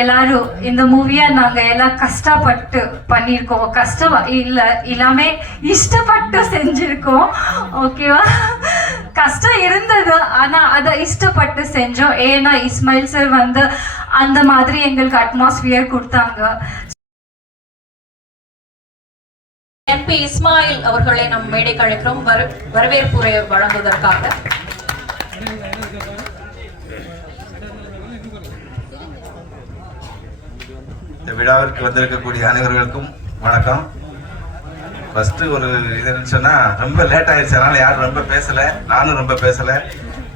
எல்லாரும் இந்த மூவியை நாங்கள் எல்லாம் கஷ்டப்பட்டு பண்ணியிருக்கோம். கஷ்டம் இல்லை, எல்லாமே இஷ்டப்பட்டு செஞ்சுருக்கோம். ஓகேவா? கஷ்டம் இருந்தது, ஆனால் அதை இஷ்டப்பட்டு செஞ்சோம். ஏன்னா இஸ்மாயில் சார் வந்து அந்த மாதிரி எங்களுக்கு அட்மாஸ்பியர் கொடுத்தாங்க. MP இஸ்மாயில் அவர்களை நம் மேடைக்கு அழைக்கிறோம் வரவேற்புரை வழங்குவதற்காக. இந்த விழாவிற்கு வந்திருக்கக்கூடிய அனைவர்களுக்கும் வணக்கம். ஃபர்ஸ்ட் ஒரு இது சொன்னா ரொம்ப லேட் ஆயிடுச்சு, அதனால யாரும் ரொம்ப பேசல, நானும் ரொம்ப பேசல.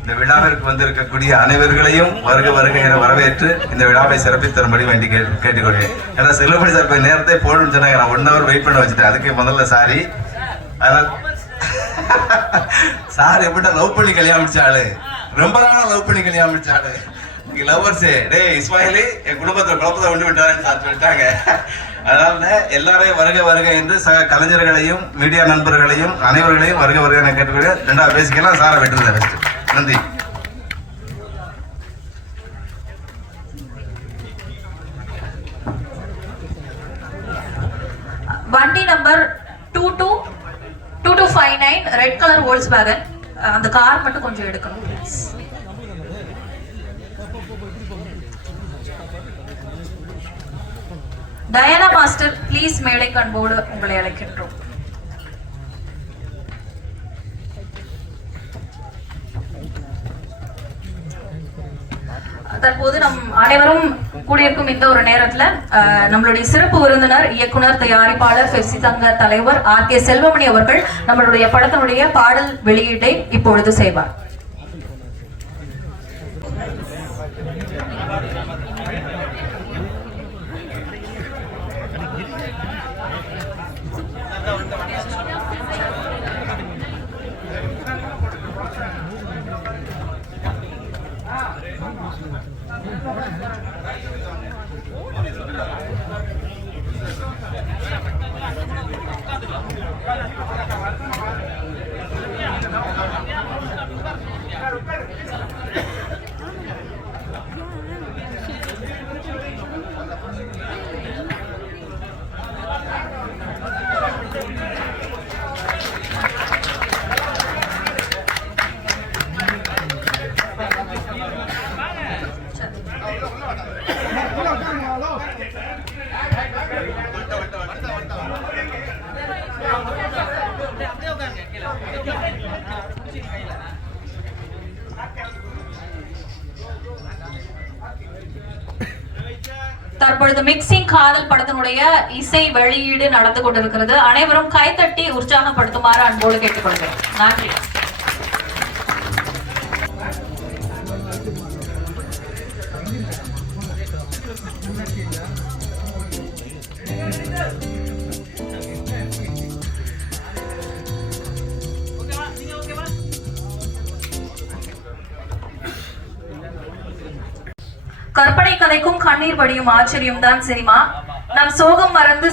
இந்த விழாவிற்கு வந்திருக்கக்கூடிய அனைவர்களையும் வருக வருக என வரவேற்று இந்த விழாவை சிறப்பித்து தரும்படி வேண்டி கேட்டுக்கொள்கிறேன். ஏன்னா செல்வமணி சார் கொஞ்சம் நேரத்தை போடணும்னு சொன்னாங்க, நான் 1 hour வெயிட் பண்ண வச்சுட்டேன். அதுக்கு முதல்ல சாரி. அதனால சார் எப்படின்னா லவ் பண்ணி கல்யாணம் முடிச்சாளு, ரொம்ப நாளா லவ் பண்ணி கல்யாணம் முடிச்சாளு. இங்க லவ்வர்ஸே டே இஸ்மாயிலி என் குடும்பத்துல குழப்பத்தை கொண்டு விட்டாருன்னு சார் சொல்லிட்டாங்க. அதனால எல்லாரையும் வருக வருக என்று சக கலைஞர்களையும் மீடியா நண்பர்களையும் அனைவர்களையும் வருக வருக என கேட்டுக்கொள்கிறேன். 2வது பேசிக்கலாம், சாரை வெட்டுறத நன்றி. வண்டி நம்பர் 2259 ரெட் கலர் வோல்க்ஸ்வேகன். அந்த கார் மட்டும் கொஞ்சம் எடுக்கணும் ப்ளீஸ். டயானா மாஸ்டர் ப்ளீஸ் மேடைக்கு அன்போடு உங்களை அழைக்கின்றோம். தற்போது நம் அனைவரும் கூடியிருக்கும் இந்த ஒரு நேரத்துல நம்மளுடைய சிறப்பு விருந்தினர் இயக்குனர் தயாரிப்பாளர் பெப்சி சங்க தலைவர் RK செல்வமணி அவர்கள் நம்மளுடைய படத்தினுடைய பாடல் வெளியீட்டை இப்பொழுது செய்வார். தற்பொழுது மிக்சிங் காதல் படத்தினுடைய இசை வெளியீடு நடந்து கொண்டிருக்கிறது. அனைவரும் கைத்தட்டி உற்சாகப்படுத்துமாறு அன்போடு கேட்டுக்கொள்கிறேன். நன்றி. கற்பனை கதைக்கும் கண்ணீர் வடியும் ஆச்சரியம் தான் சினிமா. நம் சோகம் மறந்து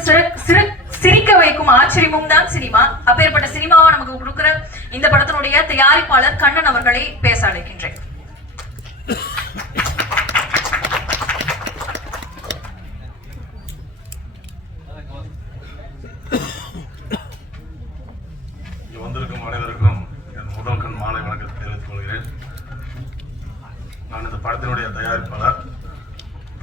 சிரிக்க வைக்கும் ஆச்சரியமும் தான் சினிமா. அப்பேற்பட்ட சினிமாவை நமக்கு கொடுக்கிற இந்த படத்தினுடைய தயாரிப்பாளர் கண்ணன் அவர்களை பேச அழைக்கின்றேன். வந்திருக்கும் அனைவருக்கும் என் முதல் கண் மாலை வணக்கத்தை தெரிவித்துக் கொள்கிறேன். நான் இந்த படத்தினுடைய தயாரிப்பாளர்.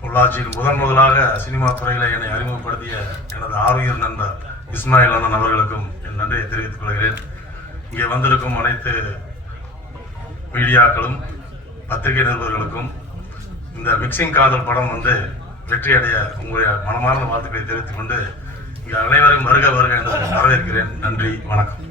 பொள்ளாச்சியில் முதலாக சினிமா துறையில் என்னை அறிமுகப்படுத்திய எனது ஆர்வீர் நண்பர் இஸ்மாயில் அண்ணன் அவர்களுக்கும் என் நன்றியை தெரிவித்துக் கொள்கிறேன். இங்கே வந்திருக்கும் அனைத்து மீடியாக்களும் பத்திரிகை நிருபர்களுக்கும் இந்த மிக்சிங் காதல் படம் வெற்றியடைய உங்களுடைய மனமார்ந்த வாழ்த்துக்களை தெரிவித்துக் கொண்டு இங்கே அனைவரும் வருக வருக என்று வரவேற்கிறேன். நன்றி, வணக்கம்.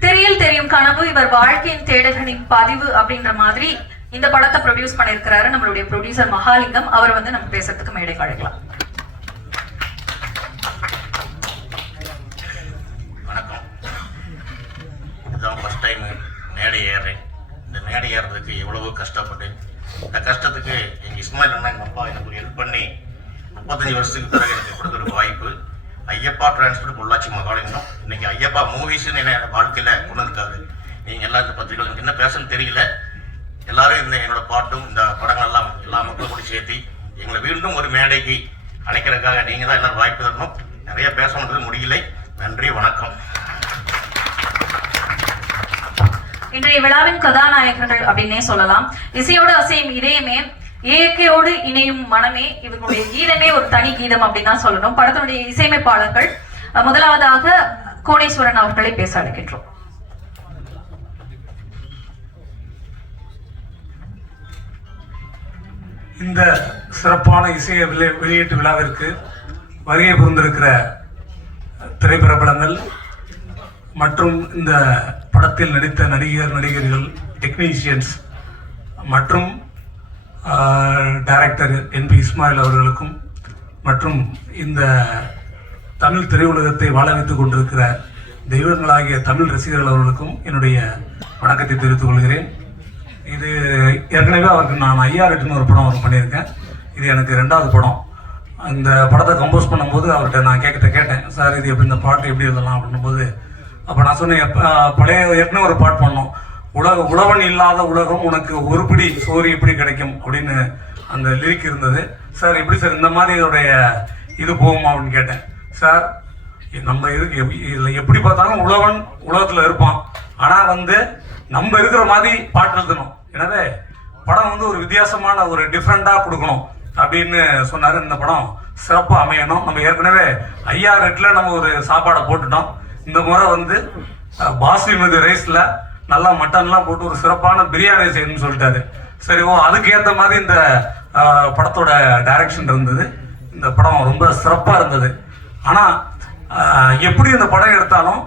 திரையில் தெரியும் கனவு இவர் வாழ்க்கையின் தேடல்களின் பதிவு அப்படின்ற மாதிரி இந்த படத்தை ப்ரொடியூஸ் பண்ணிருக்கிறாரு நம்மளுடைய ப்ரொடியூசர் மகாலிங்கம். அவர் நம்ம பேசுறதுக்கு மேடை அழைக்கலாம். வணக்கம். இதுதான் ஃபர்ஸ்ட் டைம் மேடை ஏறுறேன். இந்த மேடை ஏறுறதுக்கு எவ்வளவோ கஷ்டப்பட்டேன். இந்த கஷ்டத்துக்கு எங்கள் இஸ்மாயில் அண்ணா எங்கள் அப்பா எனக்கு ஒரு ஹெல்ப் பண்ணி 35 வருஷத்துக்கு பிறகு எனக்கு கொடுக்குற வாய்ப்பு. ஐயப்பா டிரான்ஸ்போர்ட் பொள்ளாச்சி மகாலிங்கம். இன்னைக்கு ஐயப்பா அப்பா மூவிஸ்ன்னு என்ன வாழ்க்கையில் கொண்டு இருக்காரு. நீங்கள் எல்லாம் இந்த பத்திரிகைகள் எனக்கு என்ன பேசணும்னு தெரியல. எல்லாரும் இந்த என்னோட பாட்டும் இந்த படங்கள் எல்லாம் எல்லா மக்களும் கூட சேர்த்து எங்களை மீண்டும் ஒரு மேடைக்கு அழைக்கிறதுக்காக நீங்கள் தான் எல்லாரும் வாய்ப்பு தரணும். நிறைய பேசணுன்றது முடியலை. நன்றி, வணக்கம். இன்றைய விழாவின் கதாநாயகர்கள் அப்படின்னே சொல்லலாம். இசையோடு அசையும் இதயமே, இயற்கையோடு இணையும் மனமே, இவர்களுடைய கீதமே ஒரு தனி கீதம் அப்படின்னு தான் சொல்லணும். படத்தினுடைய இசையமைப்பாளர்கள் முதலாவதாக கோணேஸ்வரன் அவர்களை பேச அழைக்கின்றோம். இந்த சிறப்பான இசைய வெளியீட்டு விழாவிற்கு வருகை புரிந்திருக்கிற திரைப்பிரபலங்கள் மற்றும் இந்த படத்தில் நடித்த நடிகர்கள், டெக்னீஷியன்ஸ் மற்றும் டைரக்டர் என்பி இஸ்மாயில் அவர்களுக்கும் மற்றும் இந்த தமிழ் திரையுலகத்தை வாழ வைத்துக் கொண்டிருக்கிற தெய்வங்களாகிய தமிழ் ரசிகர்கள் அவர்களுக்கும் என்னுடைய வணக்கத்தை தெரிவித்துக் கொள்கிறேன். இது ஏற்கனவே அவருக்கு நான் ஐயாரெட்டுன்னு ஒரு படம் அவர் பண்ணியிருக்கேன். இது எனக்கு 2வது படம். இந்த படத்தை கம்போஸ் பண்ணும்போது அவர்கிட்ட நான் கேட்டேன், சார் இது எப்படி இந்த பாட்டு எப்படி எழுதலாம் அப்படின்னும்போது அப்போ நான் சொன்னேன், பழைய ஏற்கனவே ஒரு பாட்டு பண்ணோம், உழவன் இல்லாத உலகம் உனக்கு ஒரு பிடி சோறு எப்படி கிடைக்கும் அப்படின்னு அந்த லிரிக் இருந்தது. சார் எப்படி சார் இந்த மாதிரி இதோடைய இது போகுமா அப்படின்னு கேட்டேன். சார் நம்ம இதில் எப்படி பார்த்தாலும் உழவன் உலகத்தில் இருப்பான், ஆனால் நம்ம இருக்கிற மாதிரி பாட்டு எழுதணும். எனவே படம் ஒரு வித்தியாசமான ஒரு டிஃப்ரெண்டாக கொடுக்கணும் அப்படின்னு சொன்னார். இந்த படம் சிறப்பாக அமையணும். நம்ம ஏற்கனவே ஐயாரெட்டில் நம்ம ஒரு சாப்பாடை போட்டுட்டோம். இந்த முறை பாஸ்மதி ரைஸில் நல்லா மட்டன்லாம் போட்டு ஒரு சிறப்பான பிரியாணி செய்யணும்னு சொல்லிட்டாரு. சரி, அதுக்கு ஏற்ற மாதிரி இந்த படத்தோட டைரக்ஷன் இருந்தது. இந்த படம் ரொம்ப சிறப்பாக இருந்தது. ஆனால் எப்படி இந்த படம் எடுத்தாலும்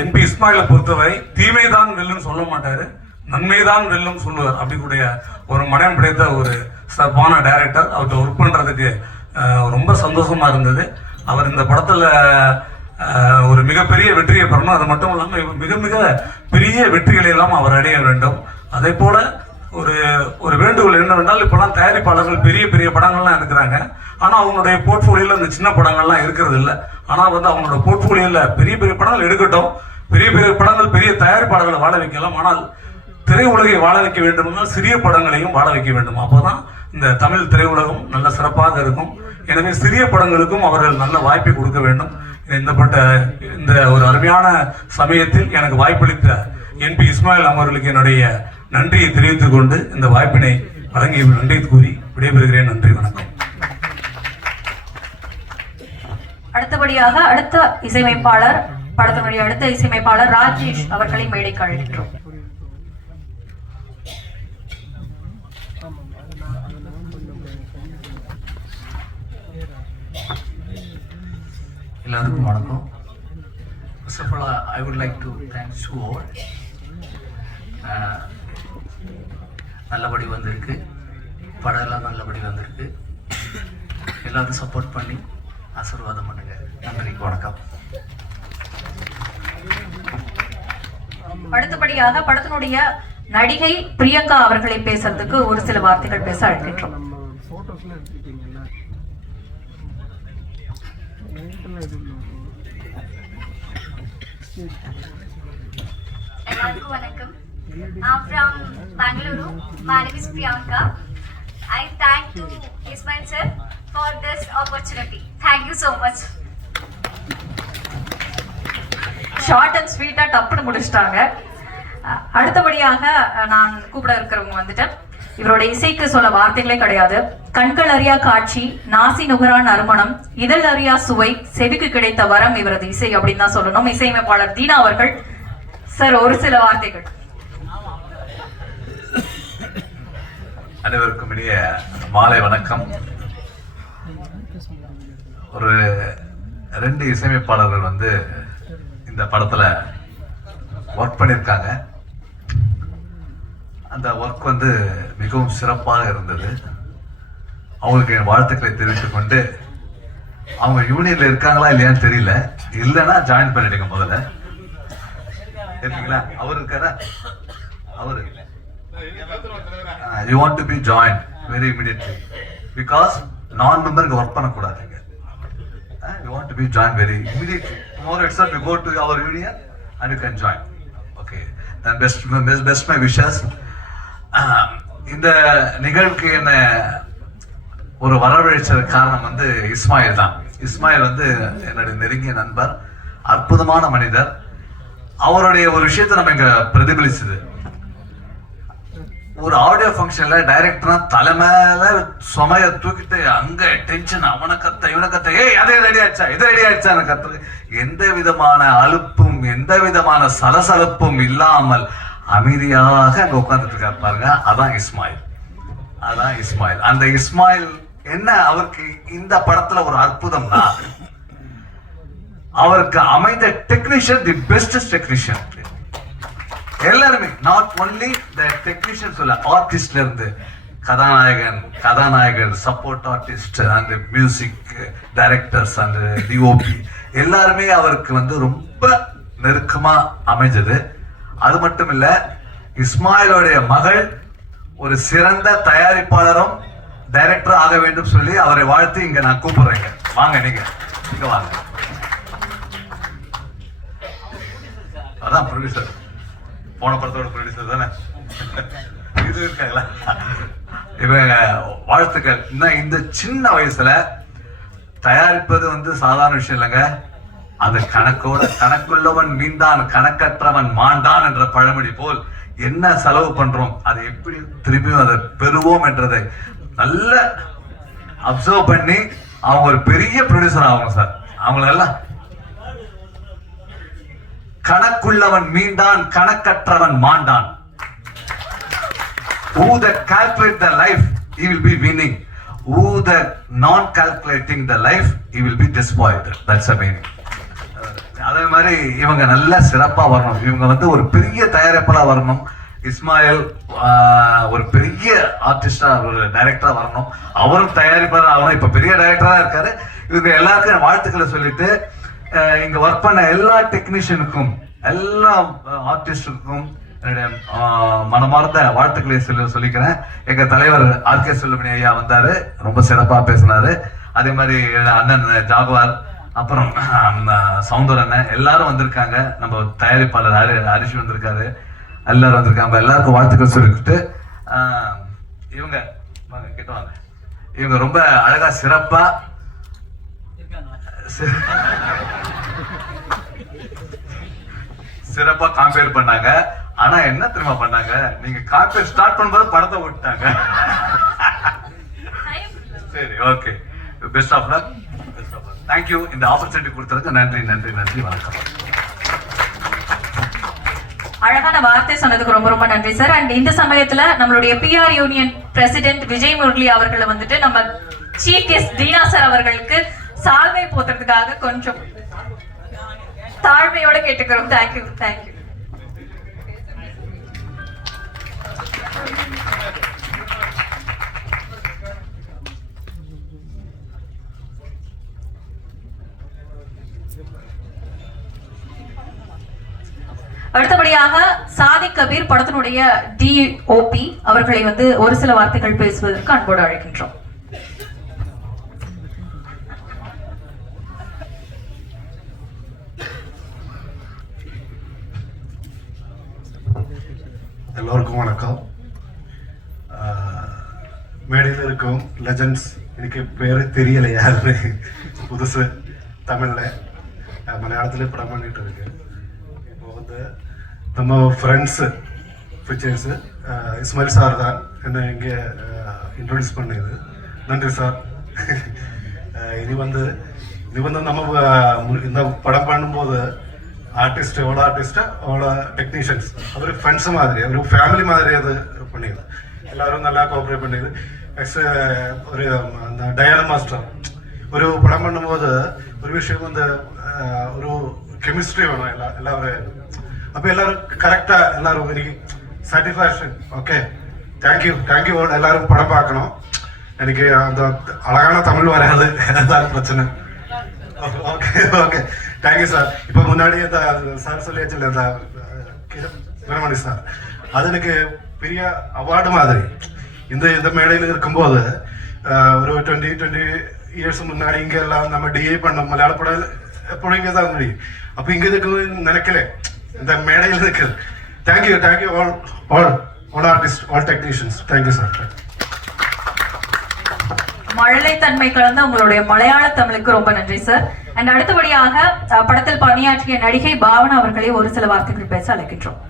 என்பி இஸ்மாயிலை பொறுத்தவரை தீமை தான் வெல்லுன்னு சொல்ல மாட்டார், நன்மை தான் வெல்லும் சொல்லுவார். அப்படிக்கூடிய ஒரு மனம் படைத்த ஒரு சிறப்பான டைரக்டர். அவர்கிட்ட ஒர்க் பண்ணுறதுக்கு ரொம்ப சந்தோஷமாக இருந்தது. அவர் இந்த படத்தில் ஒரு மிகப்பெரிய வெற்றியை பெறணும். அது மட்டும் இல்லாமல் மிக மிக பெரிய வெற்றிகளை எல்லாம் அவர் அடைய வேண்டும். அதே போல ஒரு வேண்டுகோள் என்னவென்றால், இப்போலாம் தயாரிப்பாளர்கள் பெரிய பெரிய படங்கள்லாம் எடுக்கிறாங்க, ஆனால் அவங்களுடைய போர்ட்ஃபோலியோவில் இந்த சின்ன படங்கள்லாம் இருக்கிறது இல்லை. ஆனால் அவங்களோட போர்ட்ஃபோலியோவில் பெரிய பெரிய படங்கள் எடுக்கட்டும், பெரிய பெரிய படங்கள் பெரிய தயாரிப்பாளர்களை வாழ வைக்கலாம். ஆனால் திரையுலகை வாழ வைக்க வேண்டுமென்றால் சிறிய படங்களையும் வாழ வைக்க வேண்டும். அப்போ தான் இந்த தமிழ் திரையுலகம் நல்ல சிறப்பாக இருக்கும். எனவே சிறிய படங்களுக்கும் அவர்கள் நல்ல வாய்ப்பை கொடுக்க வேண்டும். இந்த ஒரு அருமையான சமயத்தில் எனக்கு வாய்ப்பளித்த என்பி இஸ்மாயில் அவர்களுக்கு என்னுடைய நன்றியை தெரிவித்துக் கொண்டு இந்த வாய்ப்பினை வழங்கி நன்றி கூறி விடைபெறுகிறேன். நன்றி, வணக்கம். அடுத்தபடியாக படத்தினுடைய அடுத்த இசையமைப்பாளர் ராஜேஷ் அவர்களை மேடைக்கு அழைக்கின்றோம். எல்லாருக்கும் வணக்கம். First of all, I would like to thank you all. நல்லபடி வந்திருக்கு, படம் எல்லாம் நல்லபடி வந்திருக்கு. எல்லாரும் சப்போர்ட் பண்ணி ஆசீர்வாதம் பண்ணுங்க. நன்றி, வணக்கம். அடுத்தபடியாக படத்தினுடைய நடிகை பிரியங்கா அவர்களை பேசுறதுக்கு ஒரு சில வார்த்தைகள் பேச அழைக்கின்றோம். எல்லாருக்கும் வணக்கம். I'm from Bangalore. My name is Priyanka. I thank to Ismail sir for this opportunity. Thank you so much. Short and ஸ்வீட்டா டப்புன்னு முடிச்சிட்டாங்க. அடுத்தபடியாக நான் கூப்பிட இருக்கிறவங்க இவருடைய இசைக்கு சொல்ல வார்த்தைகளே கிடையாது. கண்கள் அறியா காட்சி, நாசி நுகரா நறுமணம், இதழ் அறியா சுவை, செவிக்கு கிடைத்த வரம் இவரது இசை அப்படின்னு தான் சொல்லணும். இசையமைப்பாளர் தீனா அவர்கள் சார் ஒரு சில வார்த்தைகள். அனைவருக்கும் இனிய மாலை வணக்கம். ஒரு 2 இசையமைப்பாளர்கள் இந்த படத்துல ஒர்க் பண்ணியிருக்காங்க. அந்த ஒர்க் மிகவும் சிறப்பாக இருந்தது. அவங்களுக்கு என் வாழ்த்துக்களை தெரிவித்துக் கொண்டு, அவங்க யூனியன்ல இருக்காங்களா இல்லையான்னு தெரியல, இல்லைன்னா ஜாயின் பண்ணிடுங்க. முதல்ல இருக்கீங்களா? அவர் இருக்காரா? அவரு you want to be joined very immediately because non-member work பண்ணக்கூடாதுங்க. You want to be joined very immediately. Come tomorrow itself you go to our union and you can join. Okay, then best my wishes. இந்த நிகழ்வுக்கு என்ன ஒரு வரவழைச்ச காரணம் வந்து இஸ்மாயில் தான். இஸ்மாயில் வந்து என்னுடைய நெருங்கிய நண்பர், அற்புதமான மனிதர். அவருடைய ஒரு விஷயத்தை நம்ம இங்க பிரதிபலிச்சது. ஒரு ஆடியோ ஃபங்க்ஷன்ல டைரக்டரா தலைமையில சுமைய தூக்கிட்டு அங்க டென்ஷன், அவனை கத்த இவனை கத்த, ஏய் அதே ரெடி ஆயிடுச்சா இது ரெடி ஆயிடுச்சா கத்து, எந்த விதமான அலுப்பும் எந்த விதமான சலசலப்பும் இல்லாமல் அமைதியாக அங்க உட்கார்ந்துட்டு இருக்காரு பாருங்க. அதான் இஸ்மாயில், அதான் இஸ்மாயில். அந்த இஸ்மாயில் என்ன அவருக்கு இந்த படத்துல ஒரு அற்புதம்னா, அவருக்கு அமைந்த டெக்னீஷியன் தி பெஸ்ட் டெக்னீஷியன். எல்லாருமே நாட் ஒன்லி த டெக்னீஷியன் சொல்ல, ஆர்டிஸ்ட்ல இருந்து கதாநாயகன் support artist and music directors and DOP எல்லாருமே அவருக்கு வந்து ரொம்ப நெருக்கமா அமைஞ்சது. அது மட்டும் இல்ல, இஸ்மாயிலோடைய மகள் ஒரு சிறந்த தயாரிப்பாளரும் டைரக்டர் ஆக வேண்டும் சொல்லி அவரை வாழ்த்து இங்க நான் கூப்பிடுறேங்க. வாங்க, நீங்க இங்க வாங்க. அதான் ப்ரொடியூசர், போன படத்தோட ப்ரொடியூசர் தானே இது இருக்காங்களா? இவங்க வாழ்த்துக்கள். இன்னும் இந்த சின்ன வயசுல தயாரிப்பது வந்து சாதாரண விஷயம் இல்லைங்க. அது கணக்குள்ளவன் மீண்டான் கணக்கற்றவன் மாண்டான் என்ற பழமொழி போல் என்ன செலவு பண்றோம், அதை எப்படி திரும்பியும் அதை பெறுவோம் என்றதை நல்ல அப்சர்வ் பண்ணி அவங்க ஒரு பெரிய ப்ரொடியூசர் ஆகும் சார். அவங்களெல்லாம் கணக்குள்ளவன் மீண்டான் கணக்கற்றவன் மாண்டான். Who that calculate the life, he will be winning. Who that non calculating the life, he will be despoiled. That's the meaning. அதே மாதிரி இவங்க நல்ல சிறப்பா வரணும். இவங்க வந்து ஒரு பெரிய தயாரிப்பாளா வரணும். இஸ்மாயில் ஒரு பெரிய ஆர்டிஸ்டா ஒரு டைரக்டரா வரணும். அவரும் தயாரிப்பாளர் ஆகணும். இப்ப பெரிய டைரக்டரா இருக்காரு. இவங்க எல்லாருக்கும் வாழ்த்துக்களை சொல்லிட்டு, இங்க ஒர்க் பண்ண எல்லா டெக்னீஷியனுக்கும் எல்லா ஆர்டிஸ்டுக்கும் என்னுடைய மனமார்ந்த வாழ்த்துக்களை சொல்லிக்கிறேன். எங்க தலைவர் ஆர்கே செல்வமணி ஐயா வந்தாரு, ரொம்ப சிறப்பா பேசினாரு. அதே மாதிரி அண்ணன் ஜாகுவார், அப்புறம் சவுந்தர் அண்ணன் எல்லாரும் வந்திருக்காங்க. நம்ம தயாரிப்பாளர் ஹரிஷ் வந்திருக்காரு, எல்லாரும் வந்திருக்காங்க. எல்லாருக்கும் வாழ்த்துக்கள் சொல்லிக்கிட்டு, இவங்க கிட்ட வாங்க. இவங்க ரொம்ப அழகா சிறப்பா காம்பேர் பண்ணாங்க. ஆனா என்ன தெரியுமா பண்ணாங்க, நீங்க காம்பேர் ஸ்டார்ட் பண்ணும்போது படத்தை விட்டாங்க. சரி, okay, best of luck. Thank you. இந்த ஆப்பர்ச்சுனிட்டி கொடுத்ததுக்கு நன்றி நன்றி நன்றி. வணக்கம். அழகான வார்த்தை சொன்னதுக்கு ரொம்ப ரொம்ப நன்றி சார். அண்ட் இந்த சமயத்துல நம்மளுடைய PR union president Vijay Murali அவர்களை வந்துட்டு நம்ம சீஃப் கெஸ்ட் தீனா சார் அவர்களுக்கு சால்வை போத்துறதுக்காக கொஞ்சம் தாழ்மையோட கேட்டுக்கிறோம். Thank you thank you. அடுத்தபடியாக சாதிக் கபீர் படத்தினுடைய டிஓபி அவர்களை வந்து ஒரு சில வார்த்தைகள் பேசுவதற்கு அன்போடு அழைக்கின்றோம். எல்லோருக்கும் வணக்கம். மேடையில் இருக்கும் லெஜண்ட்ஸ், எனக்கு பேர் தெரியல யாருன்னு, புதுசு தமிழில் மலையாளத்தில் படம் பண்ணிட்டு இருக்கு. இப்போ வந்து நம்ம ஃப்ரெண்ட்ஸு பிக்சர்ஸு இஸ்மாயில் சார் தான் என்னை இங்கே இன்ட்ரடியூஸ் பண்ணது. நன்றி சார். இது வந்து நம்ம இந்த படம் பண்ணும்போது ஆர்டிஸ்ட் எவ்வளோ ஆர்டிஸ்ட்டு அவ்வளோ டெக்னீஷியன்ஸ், அவர் ஃப்ரெண்ட்ஸு மாதிரி ஒரு ஃபேமிலி மாதிரி அது பண்ணிது. எல்லோரும் நல்லா கோஆப்ரேட் பண்ணிது. ஒரு அந்த டயானா மாஸ்டர் ஒரு படம் பண்ணும்போது ஒரு விஷயம் வந்து ஒரு கெமிஸ்ட்ரி வேணும் எல்லாரும். அப்போ எல்லோரும் கரெக்டாக எல்லோரும் எனக்கு சாட்டிஸ்ஃபேக்ஷன். Okay, thank you. எல்லோரும் படம் பார்க்கணும். எனக்கு அந்த அழகான தமிழ் வராது, அதுதான் பிரச்சனை. Okay thank you sir. இப்போ முன்னாடி அந்த சார் சொல்லியாச்சு அந்த வீரமணி சார், அது எனக்கு பெரிய அவார்டு மாதிரி. இந்த மேடையில் இருக்கும்போது ஒரு 20 இயர்ஸ் முன்னாடி இங்கே எல்லாம் நம்ம டிஏ பண்ணோம், மலையாள படம் എപ്പോഴും ഇങ്ങനെ തന്നെ അപ്പൊ ഇങ്ങനെ നിനക്കല്ലേ എന്താ മേടയിൽ നിൽക്കുന്നത്. Thank you all artists, all technicians. Thank you, sir. மழலைத்தன்மை கலந்த உங்களுடைய மலையாள தமிழுக்கு ரொம்ப நன்றி சார். அண்ட் அடுத்தபடியாக படத்தில் பணியாற்றிய நடிகை பாவனா அவர்களை ஒரு சில வார்த்தைகள் பேச அழைக்கின்றோம்.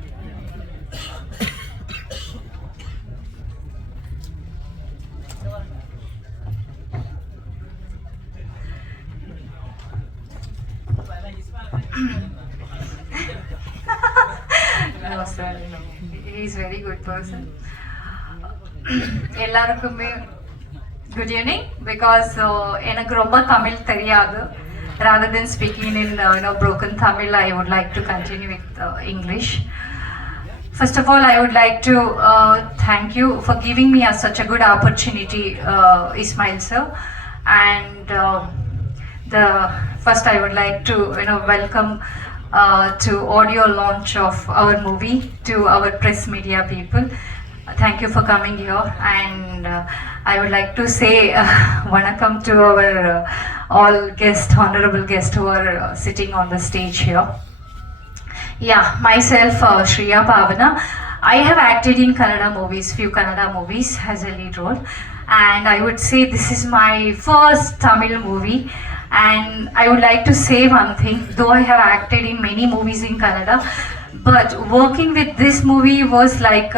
No, sir. He is very good person. எல்லாருக்குமே good evening because எனக்கு ரொம்ப தமிழ் தெரியாது. Rather than speaking in broken Tamil, I would like to continue with English. First of all, I would like to thank you for giving me such a good opportunity, Ismail sir. And the first I would like to welcome to audio launch of our movie to our press media people. Thank you for coming here, and I would like to say vanakkam to our all guests, honorable guests who are sitting on the stage here. Yeah, myself Shriya Pavana. I have acted in few Kannada movies as a lead role, and I would say this is my first Tamil movie. And I would like to say one thing, though I have acted in many movies in Kannada, but working with this movie was like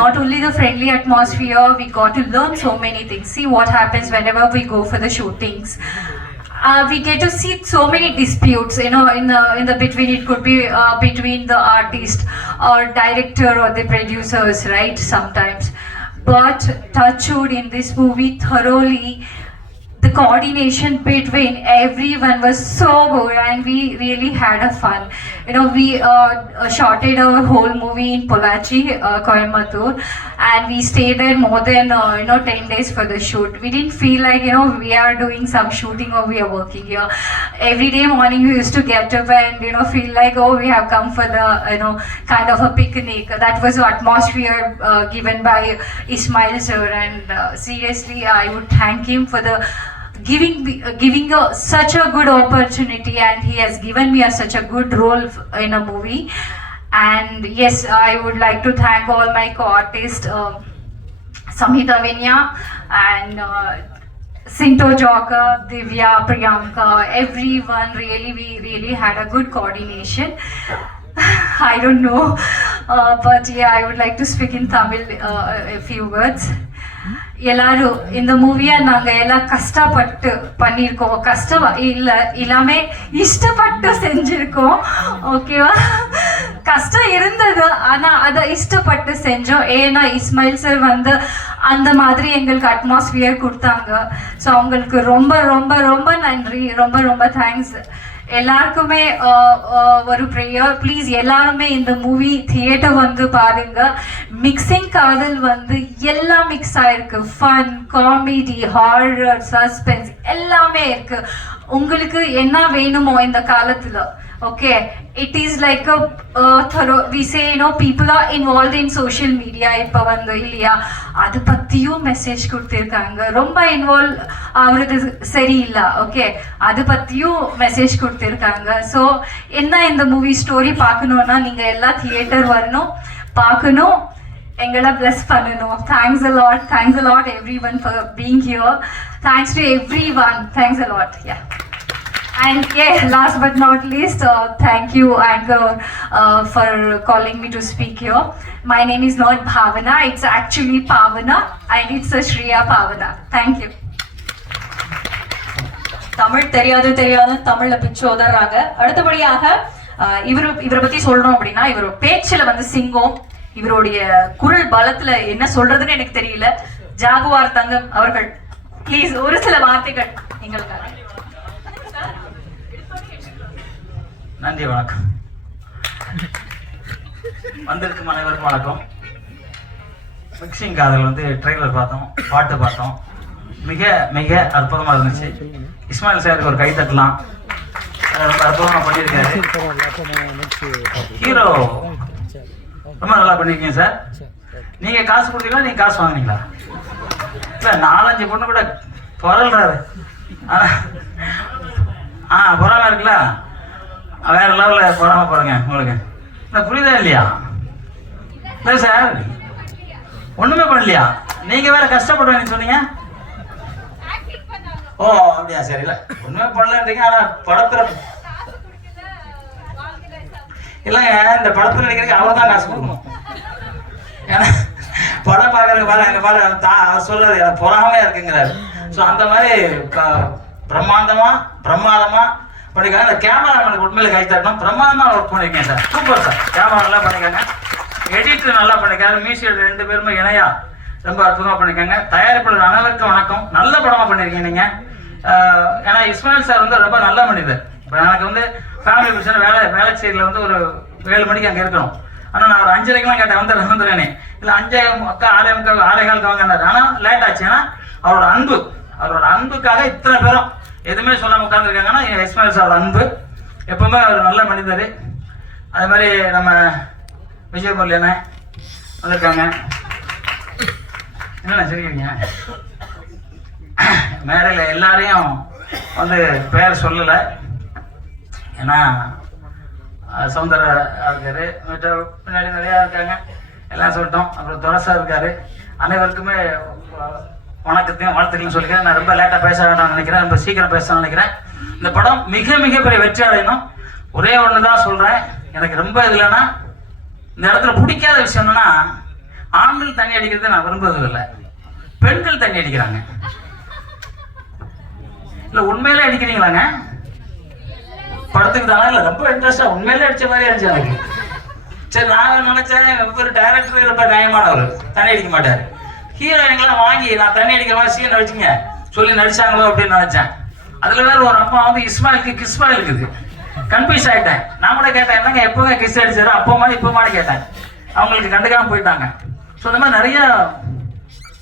not only the friendly atmosphere, we got to learn so many things. See what happens whenever we go for the shootings. We get to see so many disputes, in the between. It could be between the artist or director or the producers, right? Sometimes, but touch wood, in this movie thoroughly, the coordination between everyone was so good, and we really had a fun. We shotted our whole movie in Pollachi, Coimbatore, and we stayed there more than 10 days for the shoot. We didn't feel like we are doing some shooting or we are working here. Every day morning we used to get up and feel like, oh, we have come for the kind of a picnic. That was the atmosphere given by Ismail sir, and seriously I would thank him for the giving such a good opportunity, and he has given me such a good role in a movie. And yes, I would like to thank all my co-artists, Samhita Vinya and Sinto Joka, Divya, Priyanka, everyone. We really had a good coordination. I don't know, but yeah, I would like to speak in Tamil a few words. எல்லாரும் இந்த மூவியை நாங்கள் எல்லாம் கஷ்டப்பட்டு பண்ணியிருக்கோம். கஷ்டம் இல்லை, எல்லாமே இஷ்டப்பட்டு செஞ்சுருக்கோம். ஓகேவா? கஷ்டம் இருந்தது, ஆனால் அதை இஷ்டப்பட்டு செஞ்சோம். ஏன்னா இஸ்மாயில் சார் அந்த மாதிரி எங்களுக்கு அட்மாஸ்பியர் கொடுத்தாங்க. ஸோ அவங்களுக்கு ரொம்ப ரொம்ப ரொம்ப நன்றி, ரொம்ப ரொம்ப தேங்க்ஸ். எல்லாருக்குமே ஒரு ப்ரேயர், ப்ளீஸ் எல்லாருமே இந்த மூவி தியேட்டர் பாருங்க. மிக்சிங் காதல் எல்லாம் மிக்ஸ் ஆயிருக்கு. ஃபன், காமெடி, ஹாரர், சஸ்பென்ஸ் எல்லாமே இருக்கு. உங்களுக்கு என்ன வேணுமோ இந்த காலத்துல, okay, it is like a thorough, we say people are involved in social media. இப்ப இல்லையா, அது பத்தியும் மெசேஜ் கொடுத்திருக்காங்க. ரொம்ப இன்வால்வ் ஆகுறது சரியில்லை, ஓகே, அது பத்தியும் மெசேஜ் கொடுத்திருக்காங்க. ஸோ என்ன, இந்த மூவி ஸ்டோரி பார்க்கணும்னா நீங்க எல்லாம் தியேட்டர் வரணும், பார்க்கணும், எங்களை பிளஸ் பண்ணணும். Thanks a lot everyone for being here. Thanks to everyone, thanks a lot. Yeah. And yeah, last but not least, thank you Anchor for calling me to speak here. My name is not Bhavana, it's actually Pavana, and it's a Shriya Pavana. Thank you. Tamil தெரியாது தமிழ்ல பிச்சு உதறாங்க. அடுத்தபடியாக இவரை பத்தி சொல்றோம் அப்படின்னா, இவர் பேச்சுல சிங்கம், இவருடைய குரல் பலத்துல என்ன சொல்றதுன்னு எனக்கு தெரியல. ஜாகுவார் தங்கம் அவர்கள் ப்ளீஸ் ஒரு சில வார்த்தைகள் எங்களுக்காக. நன்றி, வணக்கம். வந்திருக்கும் அனைவருக்கும் வணக்கம். மிக்சிங் காதல் ட்ரெய்லர் பார்த்தோம், பாட்டு பார்த்தோம், மிக மிக அற்புதமாக இருந்துச்சு. இஸ்மாயில் சாருக்கு ஒரு கை தட்டலாம், ரொம்ப அற்புதமாக பண்ணியிருக்காரு. ஹீரோ ரொம்ப நல்லா பண்ணியிருக்கீங்க சார். நீங்கள் காசு கொடுத்தீங்களா, நீங்கள் காசு வாங்கினீங்களா? இல்லை, 4-5 பொண்ணு கூட புரள்றாரு. பொறாம இருக்குல்ல, வேற லெவலில் பொறாம பாருங்க உங்களுக்கு. இந்த புரியுதா இல்லையா? இல்லை சார், ஒன்றுமே பண்ணலையா? நீங்கள் வேற கஷ்டப்படுவேன்னு சொன்னீங்க. ஓ அப்படியா? சரி, இல்லை ஒன்றுமே பண்ணலன்றீங்க. ஆனால் படத்தில் இல்லைங்க, இந்த படத்தில் நடிக்கிறதுக்கு அவர் தான் காசு கொடுக்கணும். ஏன்னா படம் பார்க்கறதுக்கு பாரு, அங்கே பாரு, அவர் சொல்றது எனக்கு பொறாமையா இருக்குங்கிறாரு. ஸோ அந்த மாதிரி பிரமாதமா பண்ணிருக்காங்க. இந்த கேமராமேனுக்கு உண்மையில கை தட்டணும். பிரமாதமா ஒர்க் பண்ணிருக்கேன் சார், சூப்பர் சார். கேமரா நல்லா பண்ணிருக்காங்க, எடிட்டர் நல்லா பண்ணிருக்காரு, மியூசிக் 2 பேருமே இணையா ரொம்ப அற்புதமா பண்ணிருக்காங்க. தயாரிப்பாளர் அனைவருக்கும் வணக்கம். நல்ல படமா பண்ணிருக்கீங்க நீங்க. ஏன்னா இஸ்மாயில் சார் வந்து ரொம்ப நல்ல மனிதர். இப்போ எனக்கு வந்து ஃபேமிலி பிரச்சனை, வேலைச்சேரியில் வந்து ஒரு 7 மணிக்கு அங்கே இருக்கணும். ஆனால் நான் ஒரு 5:30க்கெலாம் கேட்டேன், வந்துடுறேனே. இல்லை 6:45 வாங்கினார். ஆனால் லேட் ஆச்சு. ஏன்னா அவரோட அன்புக்காக இத்தனை பேரும் எதுவுமே சொல்லாமல் உட்காந்துருக்காங்கன்னா இஸ்மாயில் சார் அன்பு. எப்பவுமே அவர் நல்ல மனிதர். அதே மாதிரி நம்ம விஜயமுரளி அண்ணன் வந்திருக்காங்க. என்னண்ணா சரிங்க? மேடையில் எல்லாரையும் வந்து பெயர் சொல்லலை, ஏன்னா சௌந்தர இருக்காரு, பின்னாடி நிறையா இருக்காங்க, எல்லாம் சொல்லிட்டோம். அப்புறம் துரசா இருக்காரு. அனைவருக்குமே வணக்கத்தையும் வாழ்த்துக்களையும் சொல்லிக்கிறேன். நான் ரொம்ப லேட்டாக பேச வேண்டாம்னு நினைக்கிறேன், ரொம்ப சீக்கிரம் பேசணும்னு நினைக்கிறேன். இந்த படம் மிக மிக பெரிய வெற்றி அடையணும். ஒரே ஒன்று தான் சொல்கிறேன், எனக்கு ரொம்ப இல்லைன்னா இந்த இடத்துல பிடிக்காத விஷயம் என்னன்னா, ஆண்கள் தண்ணி அடிக்கிறத நான் விரும்புவதில்லை, பெண்கள் தண்ணி அடிக்கிறாங்க. இல்லை உண்மையிலே அடிக்கிறீங்களாங்க? படத்துக்கு தானே? இல்லை ரொம்ப இன்ட்ரெஸ்டா உண்மையிலே அடிச்ச மாதிரி இருந்துச்சு எனக்கு. சரி, நான் நினைச்சேன் ஒரு டைரக்டர் ரொம்ப நியாயமானவர், தண்ணி அடிக்க மாட்டார். ஹீரோயின்லாம் வாங்கி நான் தண்ணி அடிக்கிற மாதிரி சீன் நடிச்சுங்க சொல்லி நடிச்சாங்களோ அப்படின்னு நினைச்சேன். அதுல வேற ஒரு அம்மா வந்து இஸ்மாயிலுக்கு கிஸ்மாயில் இருக்குது. கன்ஃபியூஸ் ஆகிட்டேன். நான் கூட கேட்டேன், என்னங்க எப்போங்க கிஸ் அடிச்சாரு, அப்போமானு கேட்டேன். அவங்களுக்கு கண்டுக்காம போயிட்டாங்க. ஸோ இந்த மாதிரி நிறைய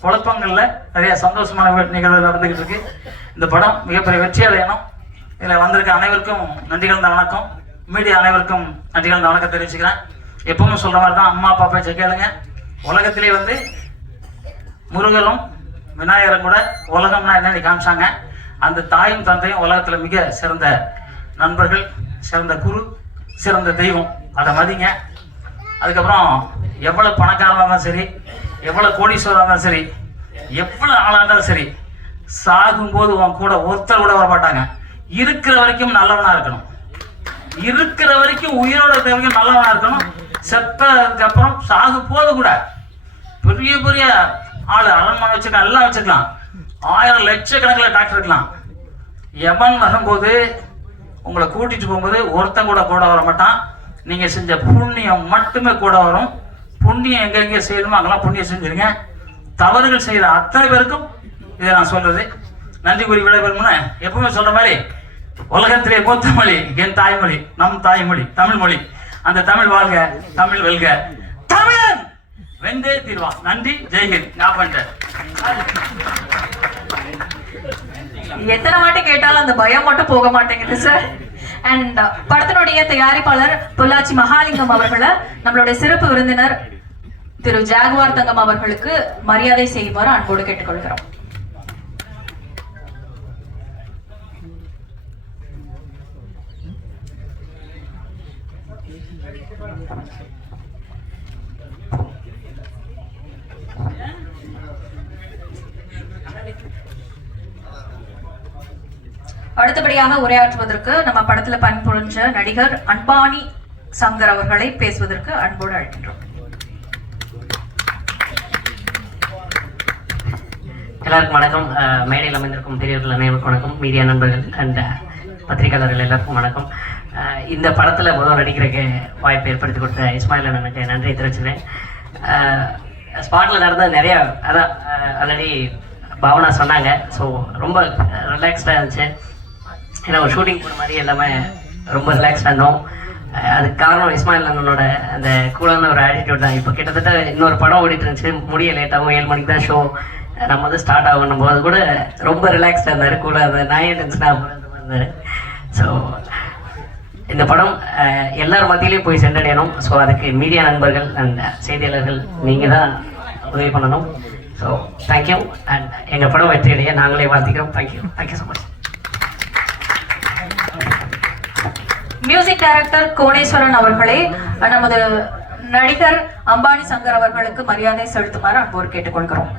குழப்பங்கள்ல நிறைய சந்தோஷமான நிகழ்வு நடந்துகிட்டு இருக்கு. இந்த படம் மிகப்பெரிய வெற்றி அடையணும். இதில் வந்திருக்க அனைவருக்கும் நன்றி கலந்த வணக்கம். மீடியா அனைவருக்கும் நன்றி கலந்த வணக்கம் தெரிவிச்சுக்கிறேன். எப்பவும் சொல்ற மாதிரி தான், அம்மா அப்பா பேச்சை கேளுங்க. உலகத்திலே வந்து முருகரும் விநாயகரும் கூட உலகம்னா என்னன்னு காமிச்சாங்க. அந்த தாயும் தந்தையும் உலகத்துல மிக சிறந்த நண்பர்கள், சிறந்த குரு, சிறந்த தெய்வம். அதை மதிங்க. அதுக்கப்புறம் எவ்வளவு பணக்காரனாக இருந்தாலும் சரி, எவ்வளவு கோடீஸ்வரராக இருந்தாலும் சரி, எவ்வளவு ஆளாக இருந்தாலும் சரி, சாகும்போது உன் கூட ஒருத்தர் கூட வர மாட்டாங்க. இருக்கிற வரைக்கும் நல்லவனா இருக்கணும், இருக்கிற வரைக்கும் உயிரோட வரைக்கும் நல்லவனா இருக்கணும். செத்ததுக்கு அப்புறம் சாகும் போது கூட பெரிய பெரிய ஆளு, அரண்மனை வச்சுக்கலாம், எல்லாம் வச்சுக்கலாம், 1000 லட்சக்கணக்கில் டாக்டர் இருக்கலாம். யமன் வரும்போது உங்களை கூட்டிட்டு போகும்போது ஒருத்தன் கூட வர மாட்டான். நீங்க செஞ்ச புண்ணியம் மட்டுமே கூட வரும். புண்ணியம் எங்கெங்கே செய்யணுமோ அங்கெல்லாம் புண்ணியம் செஞ்சிருங்க. தவறுகள் செய்யற அத்தனை பேருக்கும் இதை நான் சொல்றது. நன்றி கூறி விடைபெறும்னு எப்பவுமே சொல்ற மாதிரி, உலகத்திலே மூத்த மொழி என் தாய்மொழி, நம் தாய்மொழி தமிழ் மொழி. அந்த தமிழ் வாழ்க, தமிழ் வெல்க, தமிழன் வெந்தே தீர்வான். நன்றி, ஜெய்ஹிந்த். நான் பண்ணிட்டேன். எத்தனை வாட்டி கேட்டாலும் அந்த பயம் மட்டும் போக மாட்டேங்குது சார். அண்ட் படத்தினுடைய தயாரிப்பாளர் பொள்ளாச்சி மகாலிங்கம் அவர்களை நம்மளுடைய சிறப்பு விருந்தினர் திரு ஜாகுவார் தங்கம் அவர்களுக்கு மரியாதை செய்யுமாறு அன்போடு கேட்டுக்கொள்கிறோம். அடுத்தபடியாக உரையாற்றுவதற்கு நம்ம படத்துல பணிபுரிஞ்ச நடிகர் அன்பானி சங்கர் அவர்களை பேசுவதற்கு அன்போடு அழைக்கின்றோம். எல்லாருக்கும் வணக்கம். மேடையில் அமைந்திருக்கும் பெரியவர்கள் அனைவருக்கும் வணக்கம். மீடியா நண்பர்கள் அண்ட் பத்திரிகையாளர்கள் எல்லாருக்கும் வணக்கம். இந்த படத்தில் முதல் நடிக்கிறதுக்கு வாய்ப்பு ஏற்படுத்தி கொடுத்த இஸ்மாயில் அண்ணனுக்கு நன்றியை தெரிவிச்சுக்கிறேன். ஸ்பாட்டில் நடந்த நிறையா அதான் ஆல்ரெடி பாவனா சொன்னாங்க. ஸோ ரொம்ப ரிலாக்ஸ்டாக இருந்துச்சு. ஏன்னா ஒரு ஷூட்டிங் போன மாதிரி எல்லாமே ரொம்ப ரிலாக்ஸ்டாக இருந்தோம். அதுக்கு காரணம் இஸ்மாயில் அண்ணனோட அந்த கூலான ஒரு ஆட்டிடியூட் தான். இப்போ கிட்டத்தட்ட இன்னொரு படம் ஓடிட்டு இருந்துச்சு, முடிய லேட்டாகவும் 7 மணிக்கு தான் ஷோ. நம்ம வந்து ஸ்டார்ட் ஆகணும் போது கூட ரொம்ப ரிலாக்ஸ்டாக இருந்தார், கூலாக இருந்தார், நான் டென்ஷனாக இருந்தார். ஸோ இந்த படம் எல்லார் மத்தியிலையும் போய் சென்றடையணும். ஸோ அதுக்கு மீடியா நண்பர்கள் அண்ட் செய்தியாளர்கள் நீங்கள் தான் உதவி பண்ணணும். So thank you. அண்ட் எங்கள் படம் வெற்றியடைய நாங்களே வாழ்த்துக்கிறோம். Thank you so much. Music director Koneswaran அவர்களே நமது நடிகர் அம்பானி சங்கர் அவர்களுக்கு மரியாதை செலுத்துமாறு அன்போடு கேட்டுக்கொள்கிறோம்.